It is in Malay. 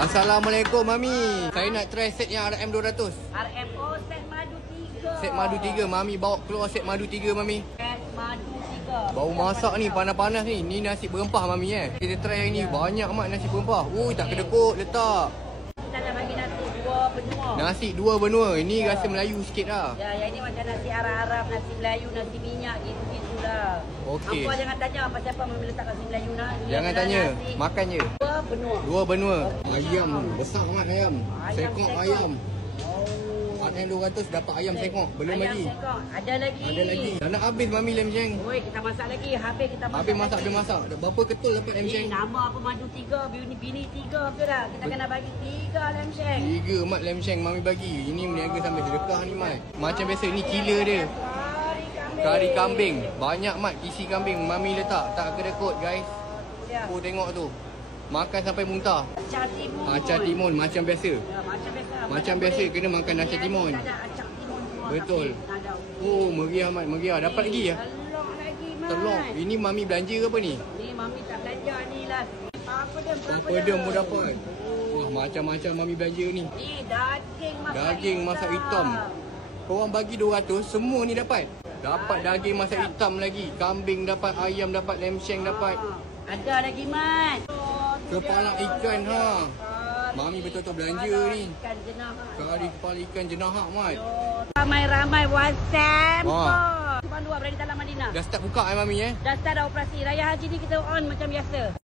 Assalamualaikum Mami. Saya nak try set yang RM200. RMO set madu 3. Set madu 3. Mami bawa keluar set madu 3 Mami. Set madu 3. Bau masak ni panas-panas ni. Ni nasi berempah Mami Kita try yang ni. Banyak amat nasi berempah. Ui tak kedekut letak. Kita nak bagi nasi 2 benua. Nasi 2 benua. Ini rasa Melayu sikit lah. Ya, yang ni macam nasi Arab-Arab, nasi Melayu, nasi minyak gitu-gitu lah. Okey. Apa jangan tanya apa siapa Mami letak nasi Melayu nak. Jangan tanya. Makan je. 2 benua. 2 benua. Ayam besar amat ayam. Ayam Sekok sekok. ayam. Oh. RM200 dapat ayam sekok. Belum Ayam lagi. sekok. Ada lagi. Ada lagi. Dah nak habis Mami lem sheng. Oi, kita masak lagi. Habis kita masak. Habis masak lagi. dia masak. Berapa ketul dapat lem sheng? Nama apa madu 3, bini 3 ke dah. Kita kena bagi 3 lem sheng. 3 mat lem sheng Mami bagi. Ini meniaga sampai sedekah ni Mat. Macam biasa ni killer dia. Kari kambing. Banyak mat isi kambing. Mami letak. Tak kedekut guys. Ya. Oh tengok tu. Makan sampai muntah. Acar timun. Acar timun macam biasa. Ya, macam biasa. Macam biasa kena makan acar timun. Ada acar timun semua. Betul. Tak ada. Oh meriah mat. Meriah. Dapat lagi ya? Telur lagi, Mat. Telur. Ini Mami belanja ke apa ni? Ni Mami tak belanja ni lah. Apa dia pun dapat. Wah macam-macam Mami belanja ni. Ni daging masak Daging masak hitam. Korang bagi 200 semua ni dapat. Dapat daging masak hitam lagi. Kambing dapat, ayam dapat, lem sheng dapat. Ada lagi, Mat. Kepala ikan ha. Mami betul-betul belanja ni. Ikan jenah. Kari kepala ikan jenahak Mat. Ramai-ramai WhatsApp. Ha. Cuma 2 berani dalam Madinah. Dah start buka Mami Dah start dah operasi. Raya haji ni kita on macam biasa.